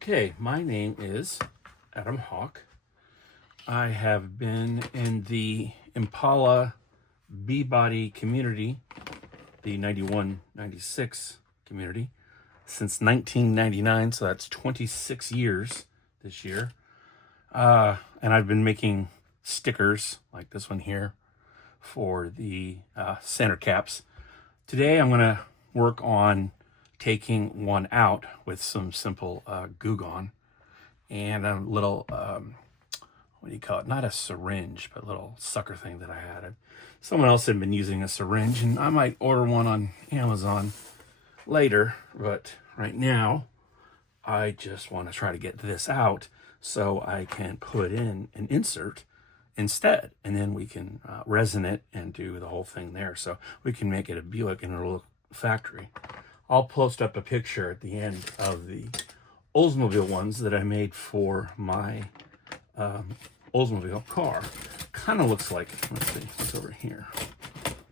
Okay, my name is CarmaHawk. I have been in the Impala B-body community, the 91, 96 community, since 1999, so that's 26 years this year. And I've been making stickers like this one here for the center caps. Today I'm going to work on taking one out with some simple Goo Gone and a little, what do you call it? Not a syringe, but a little sucker thing that I had. Someone else had been using a syringe, and I might order one on Amazon later, but right now I just want to try to get this out so I can put in an insert instead, and then we can resin it and do the whole thing there, so we can make it a Buick in a little factory. I'll post up a picture at the end of the Oldsmobile ones that I made for my Oldsmobile car. Kind of looks like, let's see, what's over here?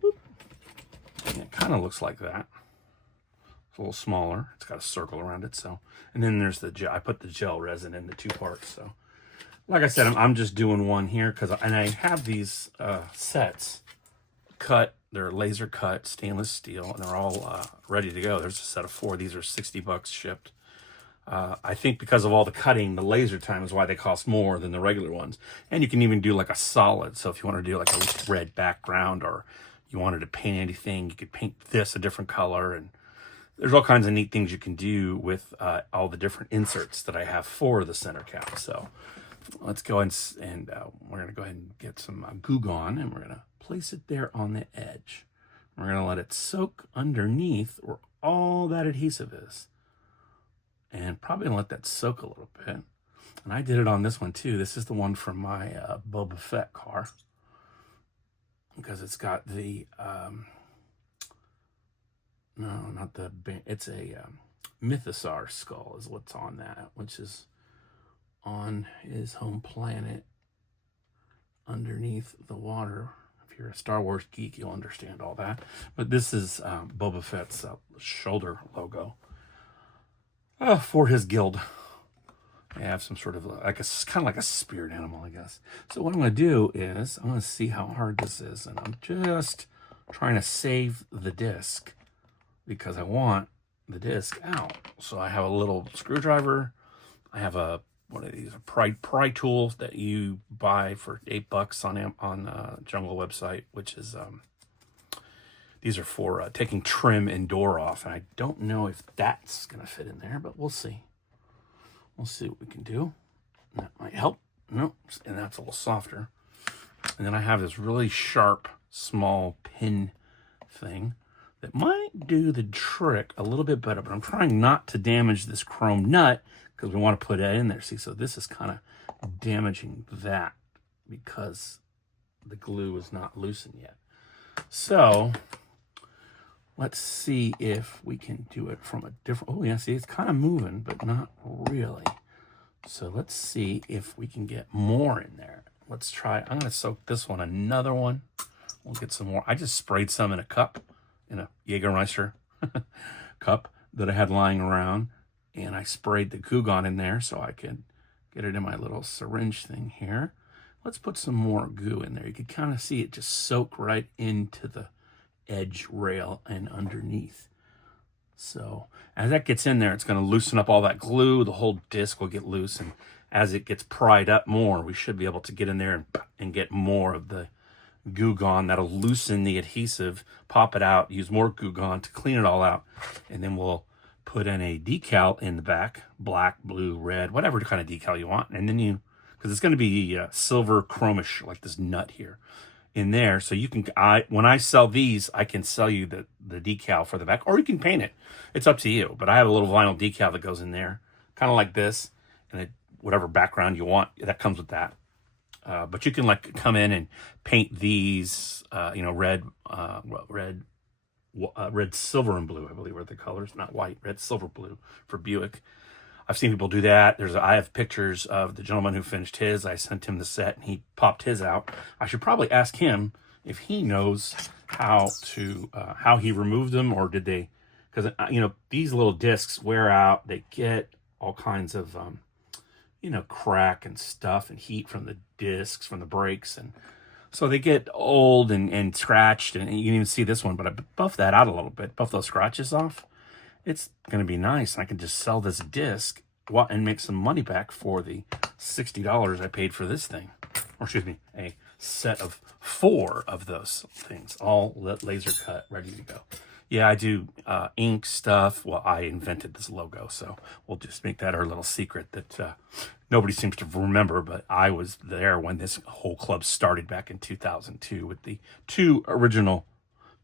Yeah, it kind of looks like that. It's a little smaller. It's got a circle around it. So, and then there's the gel. I put the gel resin in the two parts. So, like I said, I'm just doing one here and I have these sets cut. They're laser cut stainless steel, and they're all ready to go. There's a set of 4. These are $60 shipped. I think because of all the cutting, the laser time is why they cost more than the regular ones. And you can even do like a solid. So if you want to do like a red background, or you wanted to paint anything, you could paint this a different color. And there's all kinds of neat things you can do with all the different inserts that I have for the center cap. So let's go and we're going to go ahead and get some Goo Gone, and we're going to place it there on the edge. We're going to let it soak underneath where all that adhesive is. And probably gonna let that soak a little bit. And I did it on this one too. This is the one from my Boba Fett car, because it's got the no, not the, it's a Mythosaur skull is what's on that, which is on his home planet underneath the water. If you're a Star Wars geek, you'll understand all that. But this is Boba Fett's shoulder logo. For his guild. I have some sort of like kind of like a spirit animal, I guess. So what I'm going to do is I'm going to see how hard this is, and I'm just trying to save the disc because I want the disc out. So I have a little screwdriver. I have a what are these? A pry tool that you buy for $8 on Jungle website, which is these are for taking trim and door off. And I don't know if that's going to fit in there, but we'll see. We'll see what we can do. That might help. Nope. And that's a little softer. And then I have this really sharp, small pin thing that might do the trick a little bit better. But I'm trying not to damage this chrome nut because we want to put that in there. See, so this is kind of damaging that because the glue is not loosened yet. So let's see if we can do it from a different, oh yeah, see, it's kind of moving, but not really. So let's see if we can get more in there. Let's try, I'm gonna soak this one, another one. We'll get some more. I just sprayed some in a cup, in a Jägermeister cup that I had lying around. And I sprayed the Goo Gone in there so I could get it in my little syringe thing here. Let's put some more goo in there. You can kind of see it just soak right into the edge rail and underneath. So as that gets in there, it's going to loosen up all that glue. The whole disc will get loose, and as it gets pried up more, we should be able to get in there and get more of the Goo Gone. That'll loosen the adhesive, pop it out, use more Goo Gone to clean it all out, and then we'll put in a decal in the back, black, blue, red, whatever kind of decal you want. And then because it's going to be silver chromish, like this nut here in there. So you can, when I sell these, I can sell you the decal for the back, or you can paint it. It's up to you. But I have a little vinyl decal that goes in there, kind of like this, and whatever background you want, that comes with that. But you can like come in and paint these, red, silver, and blue, I believe are the colors, not white, red, silver, blue for Buick. I've seen people do that. I have pictures of the gentleman who finished his. I sent him the set and he popped his out. I should probably ask him if he knows how he removed them, or did they, because these little discs wear out, they get all kinds of, you know, crack and stuff and heat from the discs, from the brakes. And so they get old and scratched. And you can even see this one, but I buffed that out a little bit, buff those scratches off. It's going to be nice. I can just sell this disc and make some money back for the $60 I paid for this thing. Or excuse me, a set of 4 of those things, all laser cut, ready to go. Yeah, I do ink stuff. Well, I invented this logo, so we'll just make that our little secret that nobody seems to remember, but I was there when this whole club started back in 2002 with the 2 original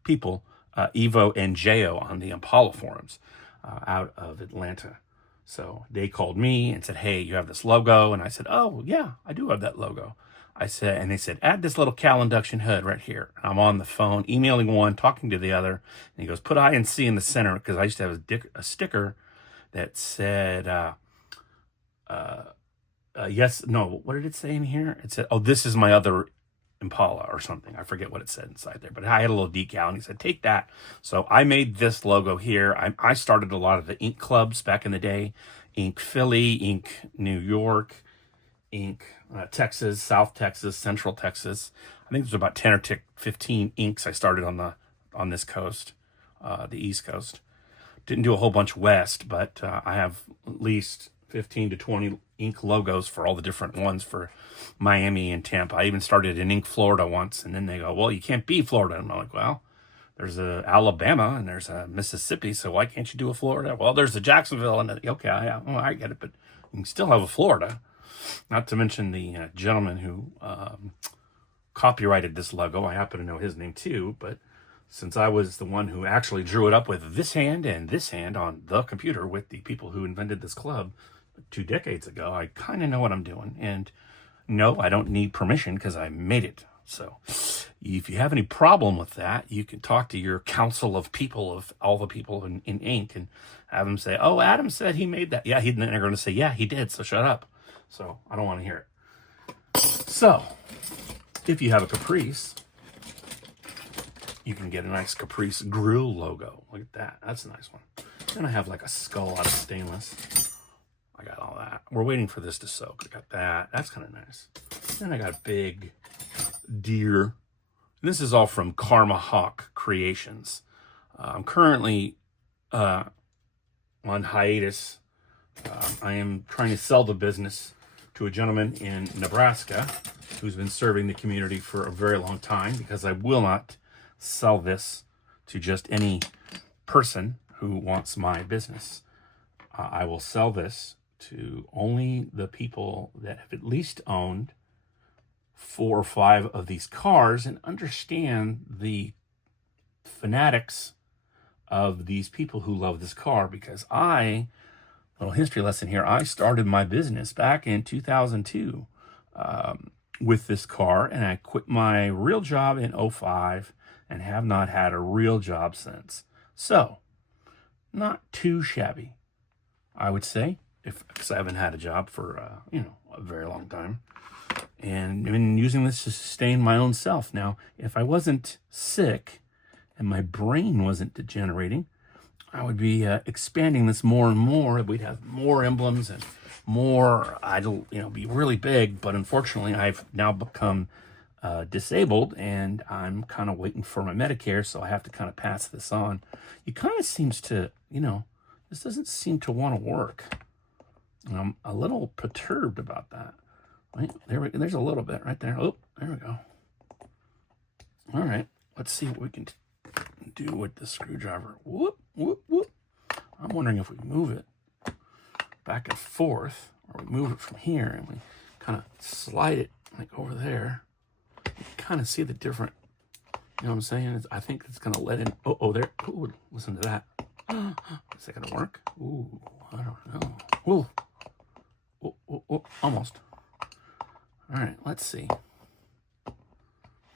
people, Evo and Jo, on the Impala forums out of Atlanta. So they called me and said, hey, you have this logo? And I said, oh, yeah, I do have that logo. I said, and they said, add this little Cal induction hood right here. I'm on the phone, emailing one, talking to the other. And he goes, put I and C in the center, because I used to have a sticker that said, yes, no, what did it say in here? It said, oh, this is my other Impala or something. I forget what it said inside there, but I had a little decal, and he said, take that. So I made this logo here. I started a lot of the ink clubs back in the day, Ink Philly, Ink New York, Ink Texas, South Texas, Central Texas. I think there's about 10 or 15 inks I started on this coast, the East Coast. Didn't do a whole bunch west, but I have at least 15 to 20 ink logos for all the different ones for Miami and Tampa. I even started in Ink Florida once, and then they go, well, you can't be Florida. And I'm like, well, there's a Alabama and there's a Mississippi, so why can't you do a Florida? Well, there's a Jacksonville, and okay, I get it, but you can still have a Florida. Not to mention the gentleman who copyrighted this logo. I happen to know his name too, but since I was the one who actually drew it up with this hand and this hand on the computer with the people who invented this club 2 decades ago, I kind of know what I'm doing. And no, I don't need permission because I made it. So if you have any problem with that, you can talk to your council of people, of all the people in ink, and have them say, oh, Adam said he made that. Yeah, they're going to say, yeah, he did, so shut up. So I don't want to hear it. So if you have a Caprice, you can get a nice Caprice grill logo. Look at that. That's a nice one. Then I have like a skull out of stainless. I got all that. We're waiting for this to soak. I got that. That's kind of nice. Then I got a big deer. This is all from CarmaHawk Creations. I'm currently on hiatus. I am trying to sell the business to a gentleman in Nebraska who's been serving the community for a very long time, because I will not sell this to just any person who wants my business. I will sell this to only the people that have at least owned 4 or 5 of these cars and understand the fanatics of these people who love this car. Because little history lesson here, I started my business back in 2002 with this car, and I quit my real job in 2005 and have not had a real job since. So, not too shabby, I would say, because I haven't had a job for, a very long time. And I've been using this to sustain my own self. Now, if I wasn't sick and my brain wasn't degenerating, I would be expanding this more and more. We'd have more emblems and more, be really big. But unfortunately, I've now become disabled, and I'm kind of waiting for my Medicare, so I have to kind of pass this on. It kind of seems to, this doesn't seem to want to work. And I'm a little perturbed about that. Right, there's a little bit right there. Oh, there we go. All right, let's see what we can do with the screwdriver. Whoop, whoop, whoop. I'm wondering if we move it back and forth, or we move it from here and we kind of slide it like over there. You can kind of see the different, you know what I'm saying? I think it's going to let in. Oh, there. Ooh, listen to that. Is that going to work? Ooh, I don't know. Ooh. Oh, almost. All right, let's see.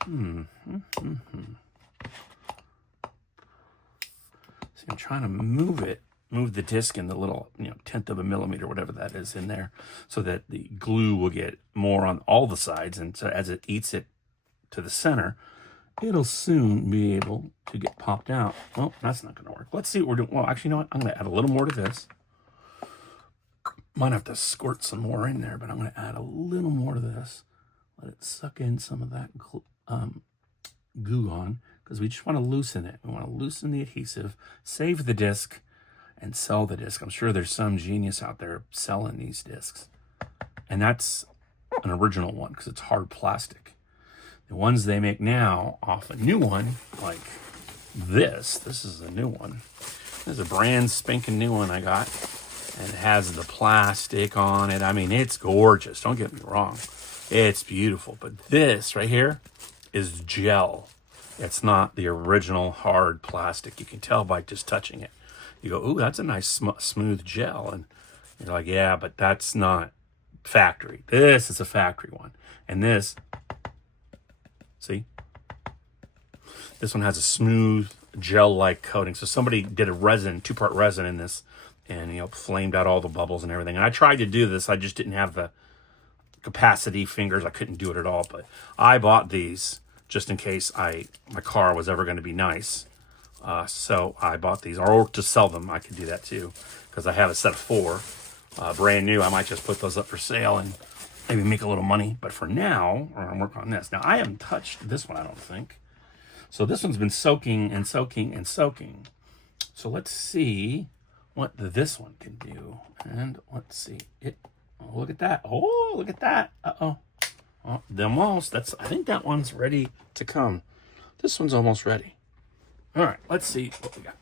See, I'm trying to move the disc in the little, 1/10 of a millimeter, whatever that is in there, so that the glue will get more on all the sides. And so as it eats it to the center, it'll soon be able to get popped out. Well, that's not going to work. Let's see what we're doing. Well, actually, you know what? I'm going to add a little more to this. Might have to squirt some more in there, but I'm going to add a little more to this. Let it suck in some of that goo on, because we just want to loosen it. We want to loosen the adhesive, save the disc, and sell the disc. I'm sure there's some genius out there selling these discs. And that's an original one because it's hard plastic. The ones they make now off a new one, like this is a new one. This is a brand spanking new one I got. And it has the plastic on it. I mean, it's gorgeous. Don't get me wrong. It's beautiful. But this right here is gel. It's not the original hard plastic. You can tell by just touching it. You go, ooh, that's a nice smooth gel. And you're like, yeah, but that's not factory. This is a factory one. And this, see? This one has a smooth gel-like coating. So somebody did a resin, 2-part resin in this, and, you know, flamed out all the bubbles and everything. And I tried to do this. I just didn't have the capacity fingers. I couldn't do it at all. But I bought these just in case my car was ever going to be nice. So I bought these, or to sell them. I could do that too, because I have a set of 4 brand new. I might just put those up for sale and maybe make a little money. But for now, we're going to work on this. Now, I haven't touched this one, I don't think. So this one's been soaking and soaking and soaking. So let's see what this one can do. And let's see it. Oh, look at that. Oh, look at that. Uh-oh. Oh, almost. I think that one's ready to come. This one's almost ready. All right, let's see what we got.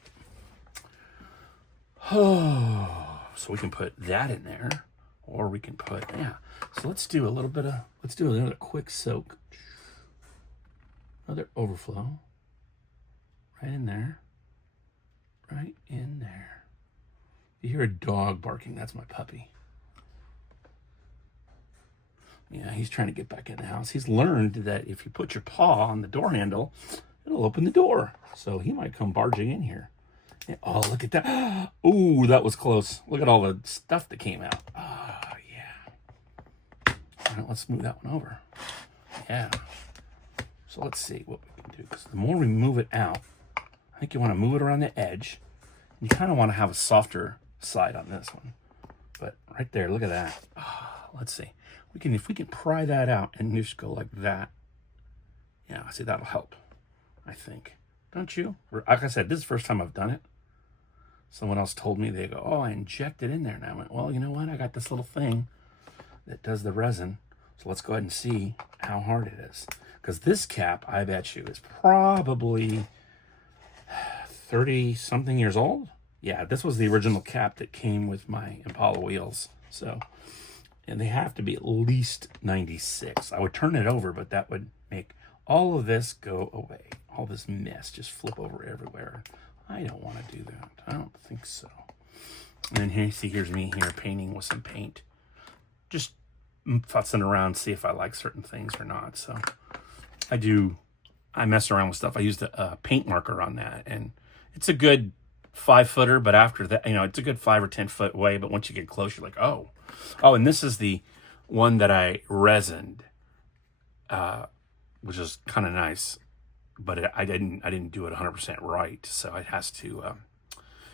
Oh, so we can put that in there, or we can put, yeah. So let's do another quick soak. Another overflow. Right in there. Right in there. You hear a dog barking, that's my puppy. Yeah, he's trying to get back in the house. He's learned that if you put your paw on the door handle, it'll open the door. So he might come barging in here. Yeah, oh, look at that. Ooh, that was close. Look at all the stuff that came out. Oh, yeah. All right, let's move that one over. Yeah. So let's see what we can do. Because the more we move it out, I think you want to move it around the edge. You kind of want to have a softer side on this one. But right there, look at that. Oh, let's see. If we can pry that out and just go like that. Yeah, see, that'll help, I think. Don't you? Like I said, this is the first time I've done it. Someone else told me, they go, oh, I inject it in there. And I went, well, you know what? I got this little thing that does the resin. So let's go ahead and see how hard it is. Because this cap, I bet you, is probably 30-something years old. Yeah, this was the original cap that came with my Impala wheels. So, and they have to be at least 96. I would turn it over, but that would make all of this go away. All this mess just flip over everywhere. I don't want to do that. I don't think so. And then here, see, here's me here painting with some paint. Just futzing around, see if I like certain things or not. So I mess around with stuff. I used a paint marker on that, and it's a good 5-footer, but after that, you know, it's a good 5 or 10 foot away. But once you get close, you're like, oh, and this is the one that I resined, which is kind of nice, but I didn't do it 100% right. So it has to,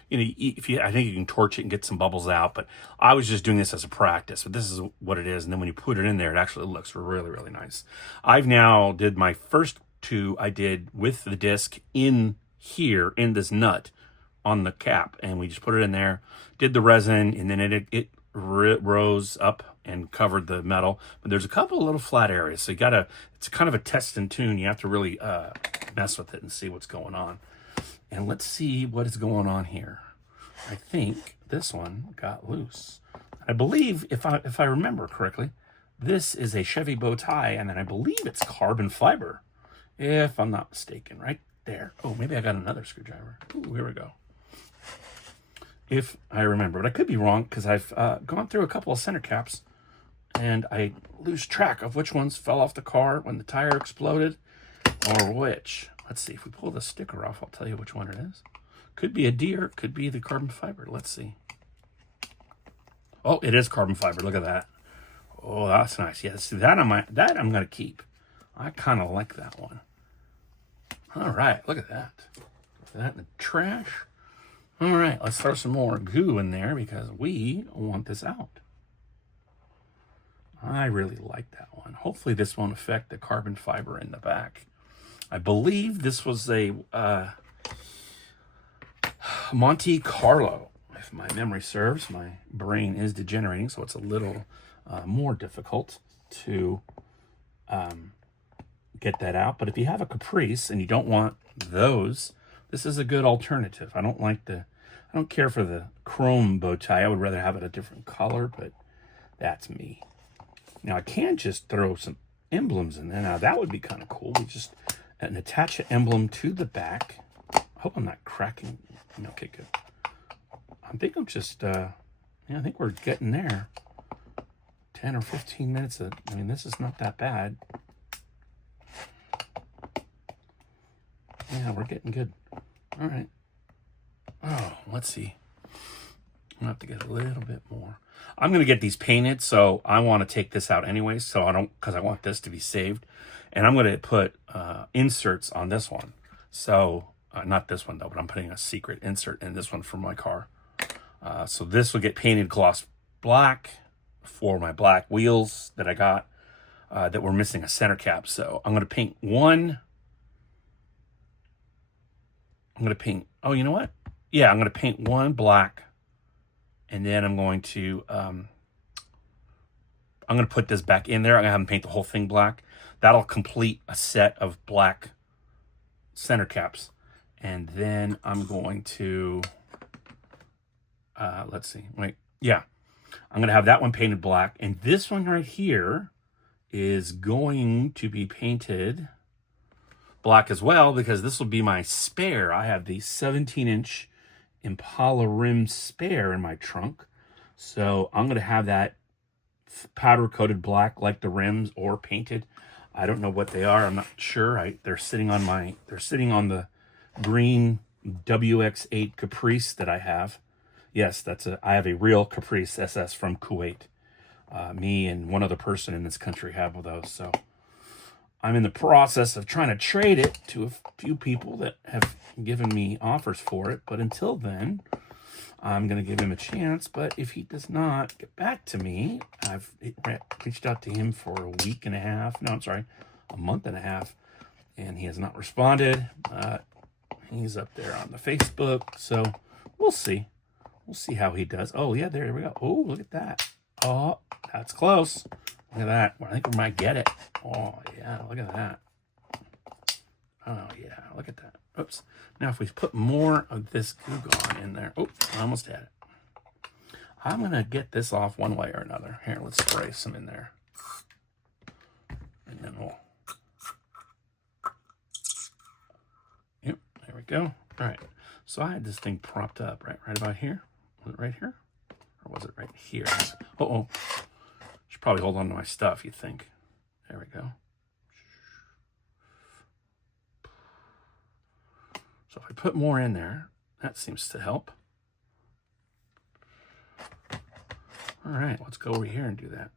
you know, I think you can torch it and get some bubbles out, but I was just doing this as a practice, but this is what it is. And then when you put it in there, it actually looks really, really nice. I've now did my first 2 I did with the disc in here, in this nut on the cap, and we just put it in there, did the resin, and then it rose up and covered the metal. But there's a couple of little flat areas, so it's kind of a test and tune. You have to really mess with it and see what's going on. And let's see what is going on here. I think this one got loose. I believe, if I remember correctly, this is a Chevy bow tie, and then I believe it's carbon fiber, if I'm not mistaken, right there. Oh, maybe I got another screwdriver. Ooh, here we go. If I remember, but I could be wrong, because I've gone through a couple of center caps, and I lose track of which ones fell off the car when the tire exploded, or which. Let's see, if we pull the sticker off, I'll tell you which one it is. Could be a deer, could be the carbon fiber. Let's see. Oh, it is carbon fiber. Look at that. Oh, that's nice. Yeah, see, that I'm going to keep. I kind of like that one. All right, look at that. Put that in the trash. All right, let's throw some more goo in there because we want this out. I really like that one. Hopefully this won't affect the carbon fiber in the back. I believe this was a Monte Carlo, if my memory serves. My brain is degenerating, so it's a little more difficult to get that out. But if you have a Caprice and you don't want those, this is a good alternative. I don't care for the chrome bow tie. I would rather have it a different color, but that's me. Now I can just throw some emblems in there. Now that would be kind of cool. We just attach an emblem to the back. I hope I'm not cracking. Okay, good. I think I'm just, yeah, I think we're getting there. 10 or 15 minutes. I mean, this is not that bad. Yeah, we're getting good. All right. Oh, let's see. I'm gonna have to get a little bit more. I'm gonna get these painted, so I want to take this out anyway. So I don't, because I want this to be saved, and I'm gonna put inserts on this one. So not this one though, but I'm putting a secret insert in this one for my car. So this will get painted gloss black for my black wheels that I got that were missing a center cap. So I'm gonna paint one. I'm gonna paint. Oh, you know what? Yeah, I'm gonna paint one black. And then I'm going to put this back in there. I'm gonna have them paint the whole thing black. That'll complete a set of black center caps. And then I'm going to, let's see, wait, yeah. I'm gonna have that one painted black. And this one right here is going to be painted black as well, because this will be my spare. I have the 17-inch Impala rim spare in my trunk, so I'm gonna have that powder coated black like the rims, or painted. I don't know what they are. I'm not sure. They're sitting on the green WX8 Caprice that I have. Yes, I have a real Caprice SS from Kuwait. Me and one other person in this country have one of those. So I'm in the process of trying to trade it to a few people that have given me offers for it. But until then, I'm going to give him a chance. But if he does not get back to me, I've reached out to him for a week and a half. No, I'm sorry, a month and a half. And he has not responded. He's up there on the Facebook. So we'll see. We'll see how he does. Oh, yeah, there we go. Oh, look at that. Oh, that's close. Look at that. Well, I think we might get it. Oh, yeah, look at that. Oh, yeah, look at that. Oops. Now, if we put more of this Goo Gone in there. Oh, I almost had it. I'm going to get this off one way or another. Here, let's spray some in there. And then we'll... Yep, there we go. All right. So I had this thing propped up right about here. Was it right here? Or was it right here? Uh-oh. Should probably hold on to my stuff, you think. There we go. So if I put more in there, that seems to help. All right, let's go over here and do that.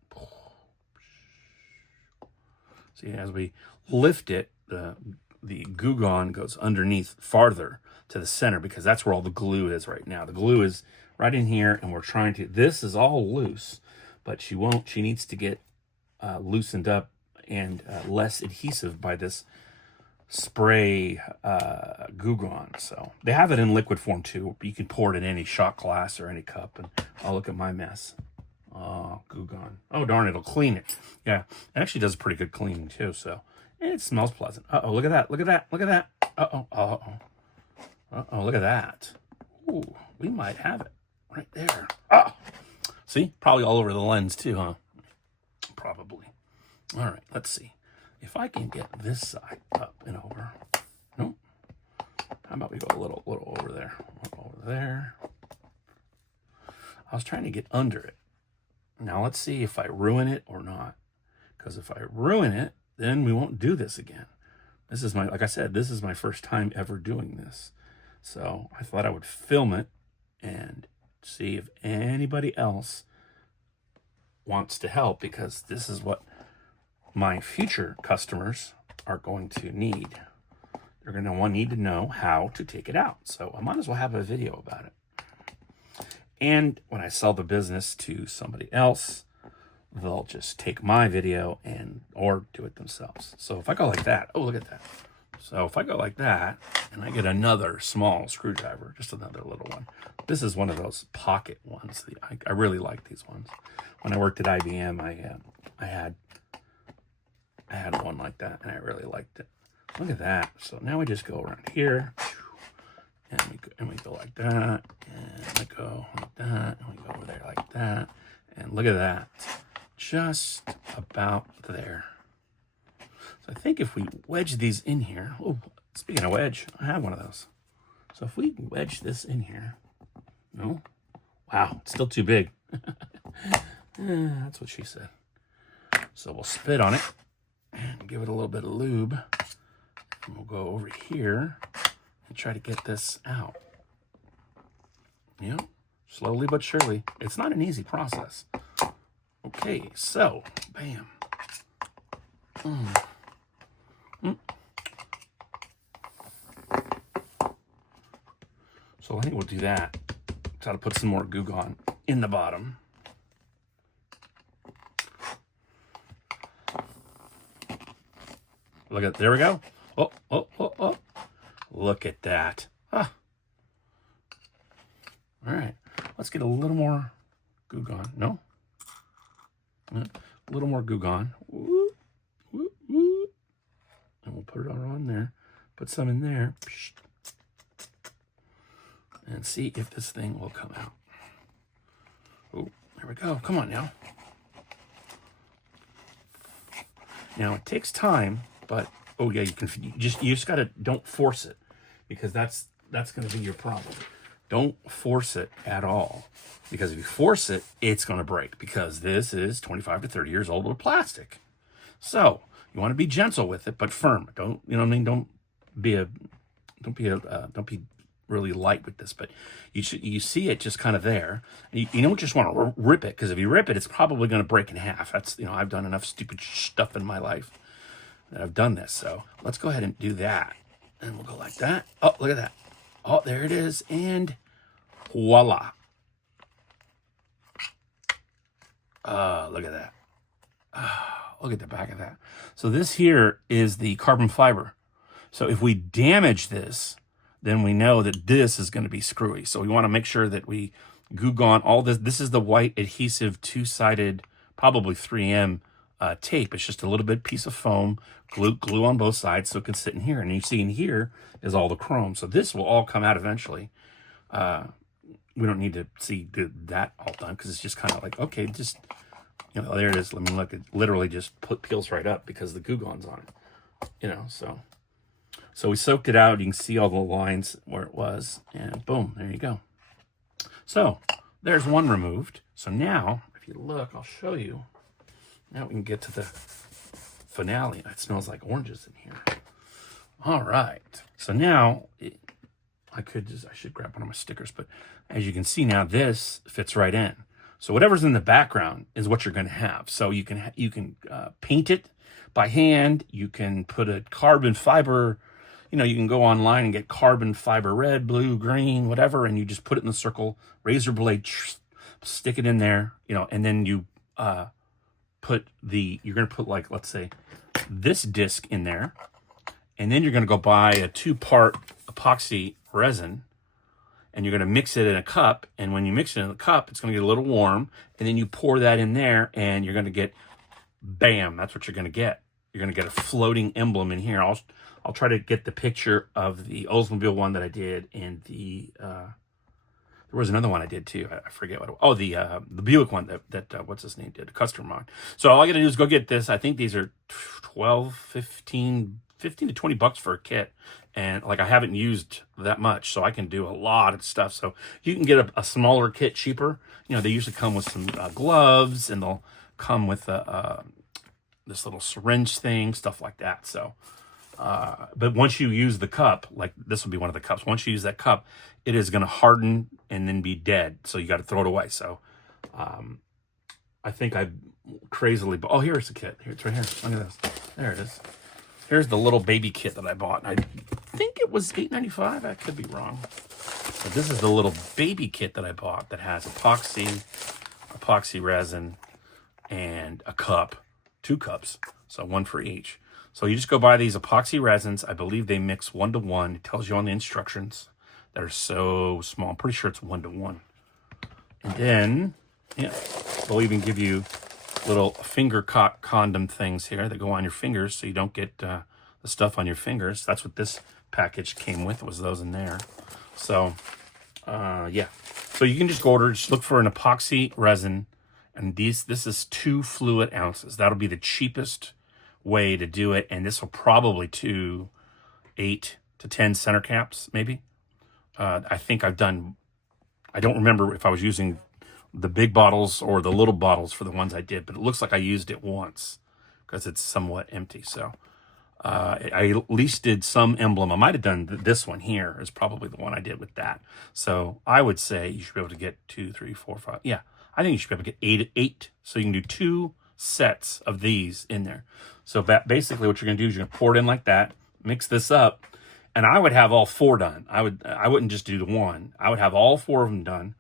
See, as we lift it, the Goo Gone goes underneath farther to the center, because that's where all the glue is right now. The glue is right in here, and we're trying to, this is all loose, but she needs to get loosened up and less adhesive by this spray Goo Gone. So they have it in liquid form too. You can pour it in any shot glass or any cup. And oh, look at my mess. Oh, Goo Gone. Oh, darn, it'll clean it. Yeah, it actually does pretty good cleaning too. So it smells pleasant. Uh-oh, look at that. Look at that. Look at that. Uh-oh. Uh-oh. Uh-oh, look at that. Ooh, we might have it right there. Oh, see? Probably all over the lens too, huh? Probably. All right, let's see. If I can get this side up and over. Nope. How about we go a little over there? Over there. I was trying to get under it. Now let's see if I ruin it or not. Because if I ruin it, then we won't do this again. This is like I said, this is my first time ever doing this. So I thought I would film it and see if anybody else wants to help, because this is what my future customers are going to need. They're going to need to know how to take it out. So I might as well have a video about it. And when I sell the business to somebody else, they'll just take my video or do it themselves. So if I go like that, oh, look at that. So if I go like that and I get another small screwdriver, just another little one. This is one of those pocket ones. I really like these ones. When I worked at IBM, I had one like that, and I really liked it. Look at that. So now we just go around here, and we go like that, and we go like that, and we go over there like that, and look at that. Just about there. So I think if we wedge these in here, oh, speaking of wedge, I have one of those. So if we wedge this in here, no, wow, it's still too big. That's what she said. So we'll spit on it and give it a little bit of lube. And we'll go over here and try to get this out. You know, slowly but surely. It's not an easy process. Okay, so, bam. So I think we'll do that. Try to put some more Goo Gone in the bottom. Look at, there we go. Oh, oh, oh, oh. Look at that. Ah. All right, let's get a little more Goo Gone. No? A little more Goo Gone. Woo, woo, woo. And we'll put it all on there. Put some in there. And see if this thing will come out. Oh, there we go. Come on now. Now it takes time, but oh yeah, you just gotta, don't force it, because that's gonna be your problem. Don't force it at all, because if you force it, it's gonna break, because this is 25 to 30 years old with plastic. So you want to be gentle with it, but firm. Don't, you know what I mean? Don't be really light with this, but you see it just kind of there. You don't just want to rip it, because if you rip it, it's probably going to break in half. That's, you know, I've done enough stupid stuff in my life that I've done this. So let's go ahead and do that, and we'll go like that. Oh, look at that. Oh, there it is, and voila. Look at that. Look at the back of that. So this here is the carbon fiber. So if we damage this, then we know that this is going to be screwy. So we want to make sure that we Goo Gone all this. This is the white adhesive two-sided, probably 3M tape. It's just a little bit piece of foam, glue on both sides so it can sit in here. And you see in here is all the chrome. So this will all come out eventually. We don't need to see that all done, because it's just kind of like, okay, just, you know, there it is. Let me look. It literally just peels right up because the Goo Gone's on it. You know, so we soaked it out. You can see all the lines where it was, and boom, there you go. So there's one removed. So now, if you look, I'll show you. Now we can get to the finale. It smells like oranges in here. All right. So now I should grab one of my stickers, but as you can see now, this fits right in. So whatever's in the background is what you're going to have. So you can paint it by hand. You can put a carbon fiber. You know, you can go online and get carbon fiber red, blue, green, whatever, and you just put it in the circle, razor blade, stick it in there, you know, and then you you're going to put, like, let's say, this disc in there, and then you're going to go buy a 2-part epoxy resin, and you're going to mix it in a cup, and when you mix it in the cup, it's going to get a little warm, and then you pour that in there, and you're going to get, bam, that's what you're going to get. You're going to get a floating emblem in here. I'll try to get the picture of the Oldsmobile one that I did, and there was another one I did too. I forget what it was. Oh, the Buick one that what's his name did, a customer mine. So all I got to do is go get this. I think these are 15 to 20 bucks for a kit. And like, I haven't used that much, so I can do a lot of stuff. So you can get a smaller kit cheaper. You know, they usually come with some gloves, and they'll come with this little syringe thing, stuff like that. So, but once you use the cup, like this will be one of the cups. Once you use that cup, it is going to harden and then be dead. So you got to throw it away. So, I think I crazily, oh, here's the kit. Here, it's right here. Look at this. There it is. Here's the little baby kit that I bought. I think it was $8.95. I could be wrong. But this is the little baby kit that I bought that has epoxy resin, and a cup, 2 cups, so 1 for each. So you just go buy these epoxy resins. I believe they mix 1-to-1. It tells you on the instructions that are so small. I'm pretty sure it's 1-to-1. And then, yeah, they'll even give you little finger condom things here that go on your fingers so you don't get the stuff on your fingers. That's what this package came with, was those in there. So, yeah. So you can just go order, just look for an epoxy resin. And this is 2 fluid ounces. That'll be the cheapest way to do it. And this will probably do 8 to 10 center caps, maybe. I think I don't remember if I was using the big bottles or the little bottles for the ones I did, but it looks like I used it once because it's somewhat empty. So I at least did some emblem. I might have done this one here is probably the one I did with that. So I would say you should be able to get 2, 3, 4, 5. Yeah, I think you should be able to get 8. So you can do 2 sets of these in there. So basically what you're going to do is you're going to pour it in like that, mix this up, and I would have all 4 done. I wouldn't just do the 1. I would have all 4 of them done,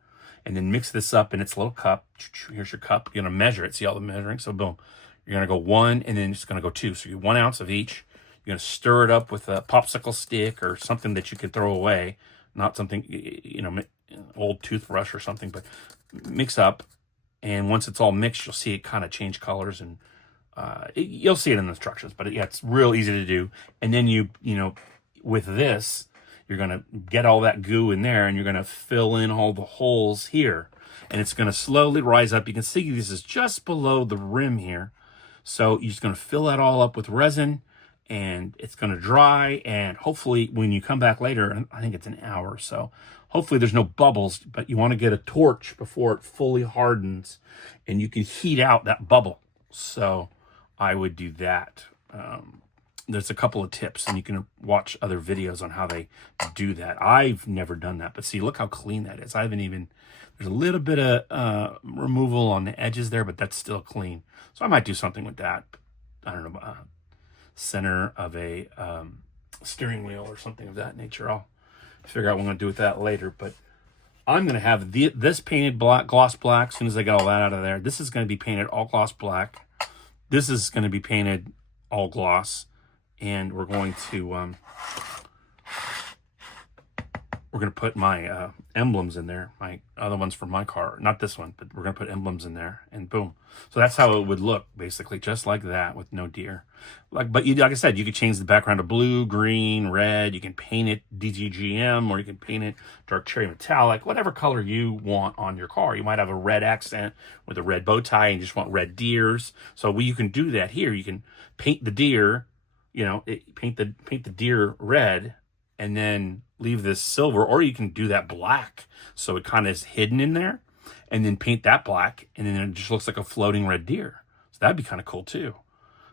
and then mix this up in its little cup. Here's your cup. You're going to measure it. See all the measuring? So boom. You're going to go 1, and then it's going to go 2. So you 1 ounce of each. You're going to stir it up with a popsicle stick or something that you could throw away. Not something, old toothbrush or something, but mix up. And once it's all mixed, you'll see it kind of change colors, and you'll see it in the instructions. But yeah, it's real easy to do. And then with this, you're going to get all that goo in there, and you're going to fill in all the holes here. And it's going to slowly rise up. You can see this is just below the rim here. So you're just going to fill that all up with resin, and it's going to dry. And hopefully when you come back later, I think it's an hour or so, hopefully there's no bubbles, but you want to get a torch before it fully hardens, and you can heat out that bubble. So I would do that. There's a couple of tips, and you can watch other videos on how they do that. I've never done that, but see, look how clean that is. There's a little bit of removal on the edges there, but that's still clean. So I might do something with that. I don't know, center of a steering wheel or something of that nature. I'll figure out what I'm going to do with that later, but I'm going to have this painted black, gloss black, as soon as I get all that out of there. This is going to be painted all gloss black. This is going to be painted all gloss. And we're going to put my emblems in there, my other ones from my car. Not this one, but we're going to put emblems in there, and boom. So that's how it would look, basically, just like that with no deer. But like I said, you could change the background to blue, green, red. You can paint it DGGM, or you can paint it dark cherry metallic, whatever color you want on your car. You might have a red accent with a red bow tie and you just want red deers. So you can do that here. You can paint the deer, paint the deer red, and then leave this silver, or you can do that black so it kind of is hidden in there, and then paint that black, and then it just looks like a floating red deer. So that'd be kind of cool too.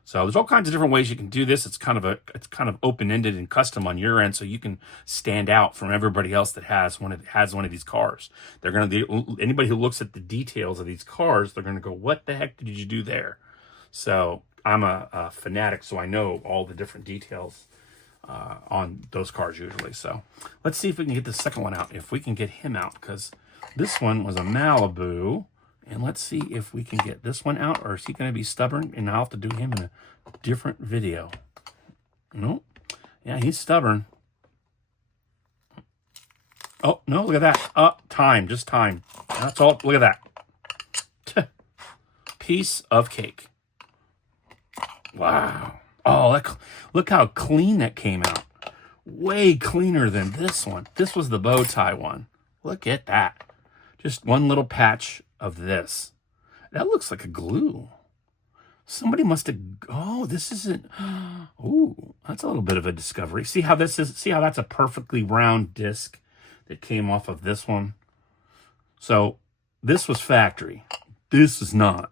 So there's all kinds of different ways you can do this. It's kind of open-ended and custom on your end, so you can stand out from everybody else that has one of these cars. Anybody who looks at the details of these cars, they're gonna go, "What the heck did you do there?" So I'm a fanatic, so I know all the different details on those cars usually. So let's see if we can get the second one out, if we can get him out, because this one was a Malibu. And let's see if we can get this one out, or is he going to be stubborn and I'll have to do him in a different video. Nope. Yeah, he's stubborn. Oh, no, look at that. Time, just time. That's all. Look at that. Piece of cake. Wow. Oh, look how clean that came out. Way cleaner than this one. This was the bow tie one. Look at that. Just one little patch of this. That looks like a glue. Somebody must have, this isn't, that's a little bit of a discovery. See how that's a perfectly round disc that came off of this one? So this was factory. This is not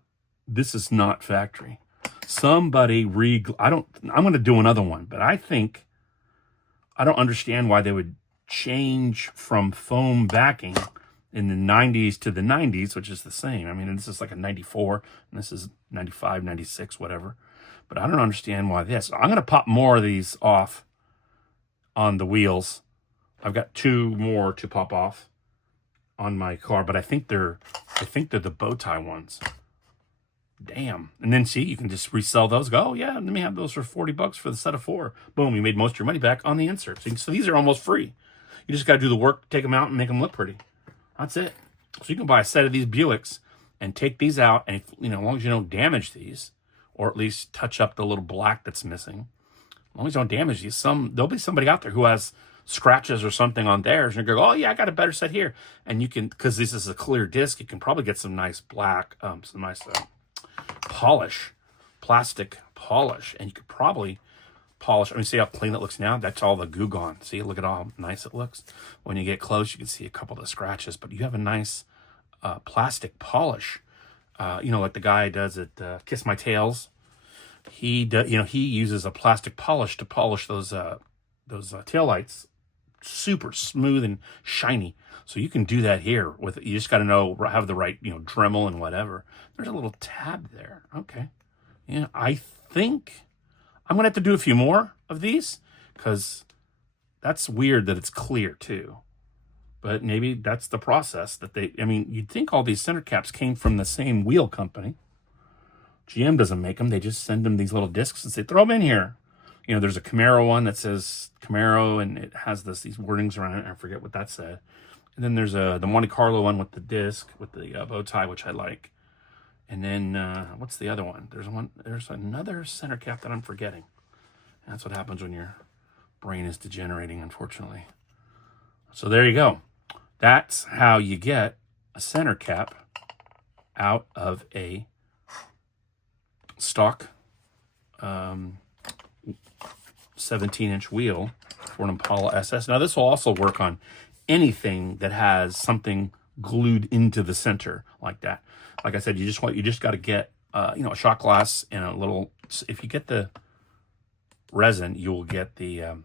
factory. Somebody I'm going to do another one, but I don't understand why they would change from foam backing in the 90s to the 90s, which is the same. I mean, this is like a 94, and this is 95, 96, whatever. But I don't understand why this. I'm going to pop more of these off on the wheels. I've got 2 more to pop off on my car, but I think they're the bow tie ones. damn. And then see, you can just resell those. Go, oh, yeah, let me have those for $40 for the set of 4. Boom, you made most of your money back on the inserts. So these are almost free. You just got to do the work, take them out, and make them look pretty. That's it. So you can buy a set of these Buicks and take these out, and if, as long as you don't damage these, or at least touch up the little black that's missing, as long as you don't damage these, there'll be somebody out there who has scratches or something on theirs, and you go, oh yeah, I got a better set here. And you can, because this is a clear disc, you can probably get some nice black, some nice polish, plastic polish, and you could probably polish. I mean, see how clean it looks now? That's all the goo gone. See, look at how nice it looks. When you get close, you can see a couple of the scratches, but you have a nice plastic polish. Like the guy does at Kiss My Tails. He uses a plastic polish to polish those taillights, super smooth and shiny. So you can do that here with it. You just got to have the right, Dremel and whatever. There's a little tab there. Okay. Yeah, I think I'm going to have to do a few more of these, because that's weird that it's clear too. But maybe that's the process that you'd think all these center caps came from the same wheel company. GM doesn't make them. They just send them these little discs and say, throw them in here. There's a Camaro one that says Camaro, and it has these wordings around it. I forget what that said. And then there's the Monte Carlo one with the disc, with the bow tie, which I like. And then, what's the other one? There's another center cap that I'm forgetting. That's what happens when your brain is degenerating, unfortunately. So there you go. That's how you get a center cap out of a stock 17-inch wheel for an Impala SS. Now, this will also work on anything that has something glued into the center like that. Like I said, you just got to get a shot glass and a little. If you get the resin, you'll get the.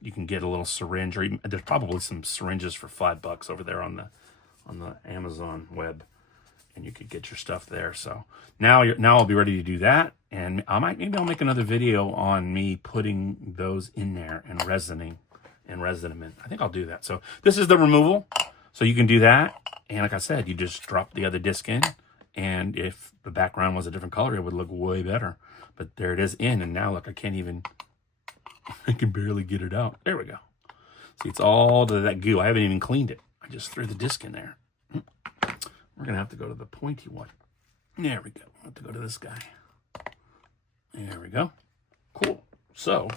You can get a little syringe, or even, there's probably some syringes for $5 over there on the Amazon web, and you could get your stuff there. So now I'll be ready to do that, and maybe I'll make another video on me putting those in there and resin them in. I think I'll do that. So this is the removal. So you can do that, and like I said, you just drop the other disc in, and if the background was a different color, it would look way better. But there it is in, and now look, I can barely get it out. There we go. See, it's all that goo. I haven't even cleaned it. I just threw the disc in there. We're going to have to go to the pointy one. There we go. We'll have to go to this guy. There we go. Cool. So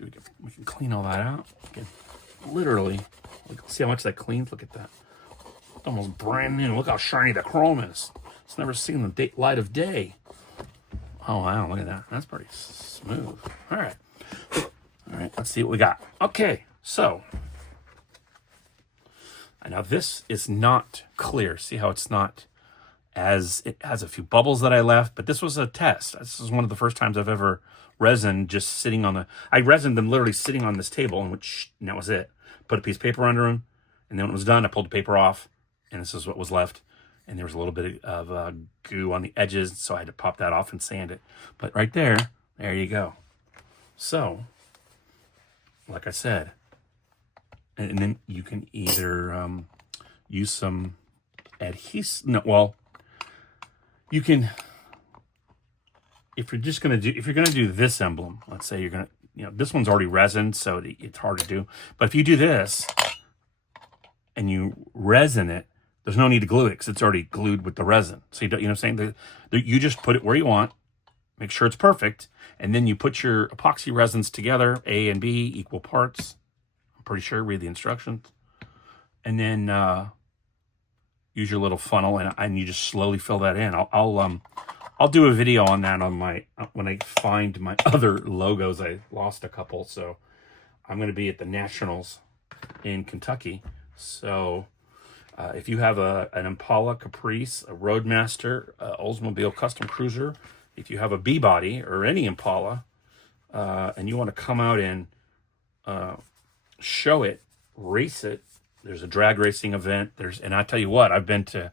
we can clean all that out. We can literally, see how much that cleans? Look at that. It's almost brand new. Look how shiny the chrome is. It's never seen the light of day. Oh, wow. Look at that. That's pretty smooth. All right. Let's see what we got. Okay. So now this is not clear. See how it's not it has a few bubbles that I left, but this was a test. This is one of the first times I've ever resined just sitting on I resined them literally sitting on this table, and that was it. Put a piece of paper under them, and then when it was done, I pulled the paper off, and this is what was left. And there was a little bit of goo on the edges, so I had to pop that off and sand it. But right there you go. So, like I said, and then you can either use some adhesive. No, well, you can. If you're gonna do this emblem, let's say you're gonna, this one's already resin, so it's hard to do. But if you do this and you resin it, there's no need to glue it because it's already glued with the resin. So you know what I'm saying? You just put it where you want, make sure it's perfect, and then you put your epoxy resins together, A and B, equal parts. I'm pretty sure, read the instructions. And then use your little funnel, and you just slowly fill that in. I'll do a video on that on when I find my other logos. I lost a couple, so I'm going to be at the Nationals in Kentucky. So if you have an Impala Caprice, a Roadmaster, Oldsmobile Custom Cruiser, if you have a B-body or any Impala, and you want to come out and show it, race it, there's a drag racing event. And I tell you what, I've been to,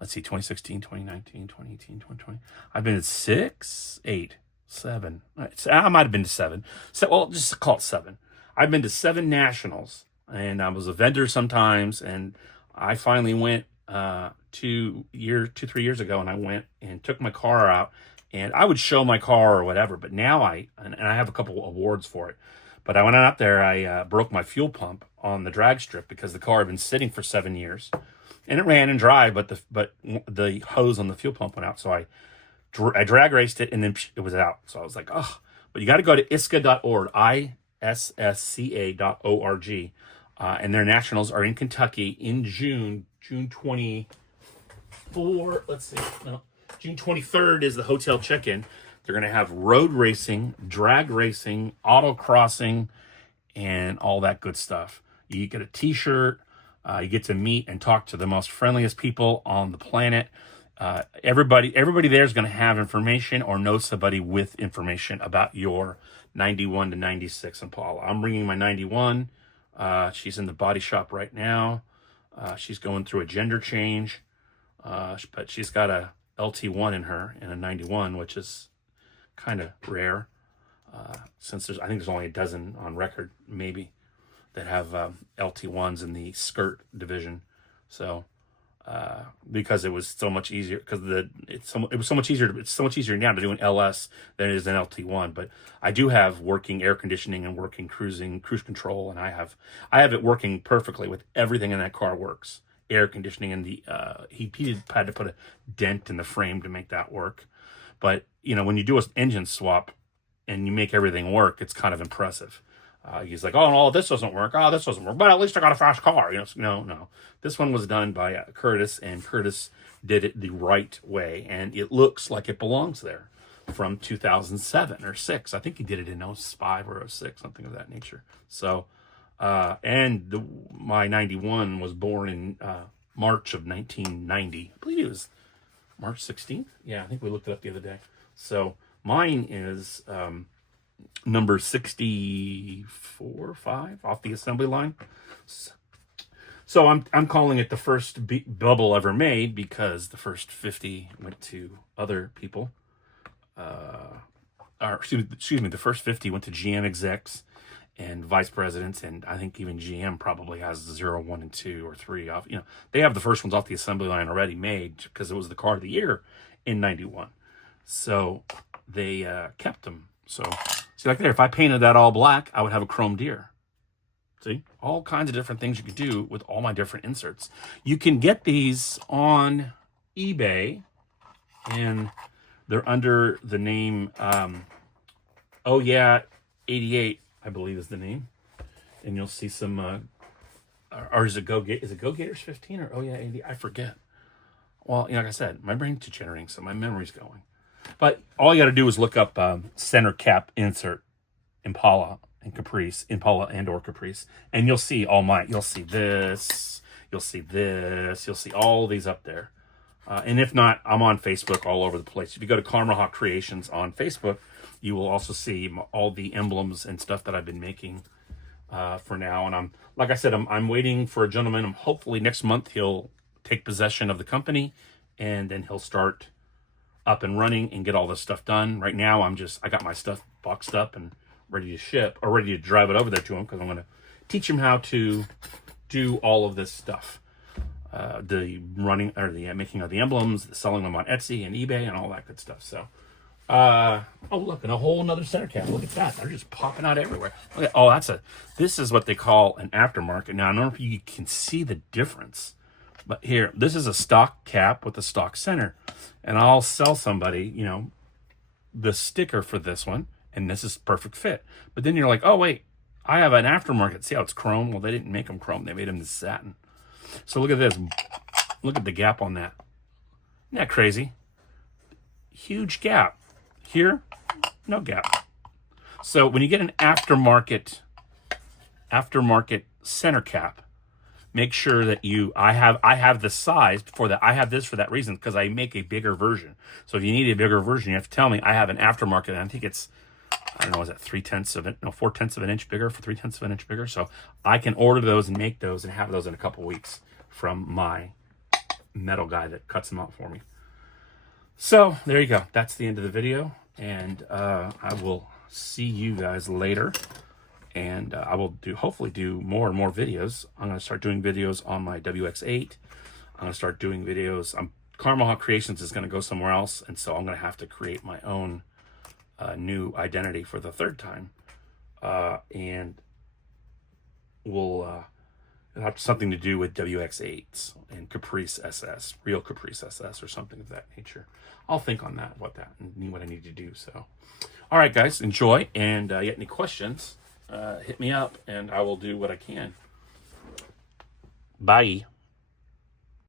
let's see, 2016, 2019, 2018, 2020. I've been to 6, 8, 7. I might have been to 7. So, well, just call it 7. I've been to 7 Nationals, and I was a vendor sometimes, and I finally went 3 years ago, and I went and took my car out, and I would show my car or whatever, but now and I have a couple awards for it. But I went out there, I broke my fuel pump on the drag strip because the car had been sitting for 7 years, and it ran and dry, but the hose on the fuel pump went out, so I drag raced it, and then it was out. So I was like, oh, but you got to go to ISSCA.org, ISSCA.org, and their nationals are in Kentucky in June 24. Let's see, no, June 23rd is the hotel check-in. They're going to have road racing, drag racing, autocrossing, and all that good stuff. You get a t-shirt. You get to meet and talk to the most friendliest people on the planet. Everybody there is going to have information or know somebody with information about your 91 to 96 Impala. I'm bringing my 91. She's in the body shop right now. She's going through a gender change, but she's got a LT1 in her and a 91, which is kind of rare, since I think there's only a dozen on record, maybe, that have LT1s in the skirt division. So because it was so much easier, because it's so much easier now to do an LS than it is an LT1. But I do have working air conditioning and working cruise control, and I have it working perfectly with everything in that car works. Air conditioning, and the he had to put a dent in the frame to make that work. But you know, when you do an engine swap and you make everything work, it's kind of impressive. He's like, oh, this doesn't work. Oh, this doesn't work. But at least I got a fast car. You know, no. This one was done by Curtis, and Curtis did it the right way, and it looks like it belongs there from 2007 or 6. I think he did it in 05 or 06, something of that nature. So, my 91 was born in March of 1990. I believe it was March 16th. Yeah, I think we looked it up the other day. So mine is number 64, 5 off the assembly line. So I'm calling it the first bubble ever made, because the first 50 went to other people. Excuse me, the first 50 went to GM execs and vice presidents, and I think even GM probably has 0, 1, and 2 or 3 off. You know, they have the first ones off the assembly line already made because it was the car of the year in 91. So they kept them. So see, like there, if I painted that all black, I would have a chrome deer. See, all kinds of different things you could do with all my different inserts. You can get these on eBay, and they're under the name, Oh Yeah 88, I believe is the name. And you'll see some, or is it Go Gators 15 or Oh Yeah 80? I forget. Well, you know, like I said, my brain's degenerating, so my memory's going. But all you got to do is look up center cap insert Impala and Caprice, Impala and or Caprice, and you'll see you'll see this, you'll see this, you'll see all these up there. And if not, I'm on Facebook all over the place. If you go to CarmaHawk Creations on Facebook, you will also see all the emblems and stuff that I've been making for now. And like I said, I'm waiting for a gentleman. Hopefully next month he'll take possession of the company, and then he'll start up and running and get all this stuff done. Right now, I got my stuff boxed up and ready to ship, or ready to drive it over there to him, because I'm going to teach him how to do all of this stuff. The running, or the making of the emblems, the selling them on Etsy and eBay and all that good stuff. So, oh look, and a whole another center cap. Look at that. They're just popping out everywhere. Look at, this is what they call an aftermarket. Now, I don't know if you can see the difference, but here, this is a stock cap with a stock center. And I'll sell somebody, you know, the sticker for this one, and this is perfect fit. But then you're like, oh wait, I have an aftermarket. See how it's chrome? Well, they didn't make them chrome. They made them satin. So look at this. Look at the gap on that. Isn't that crazy? Huge gap. Here, no gap. So when you get an aftermarket center cap, make sure that I have the size for that. I have this for that reason, because I make a bigger version. So if you need a bigger version, you have to tell me. I have an aftermarket, and I think it's, I don't know, is that 4/10 of an inch bigger for 3/10 of an inch bigger? So I can order those and make those and have those in a couple weeks from my metal guy that cuts them out for me. So there you go. That's the end of the video, and I will see you guys later. And I will hopefully do more and more videos. I'm going to start doing videos on my WX8. I'm going to start doing videos. CarmaHawk Creations is going to go somewhere else, and so I'm going to have to create my own new identity for the third time. And we'll have something to do with WX8s and Caprice SS, real Caprice SS, or something of that nature. I'll think on that, what I need to do. So, all right, guys, enjoy. And you got any questions, hit me up, and I will do what I can. Bye.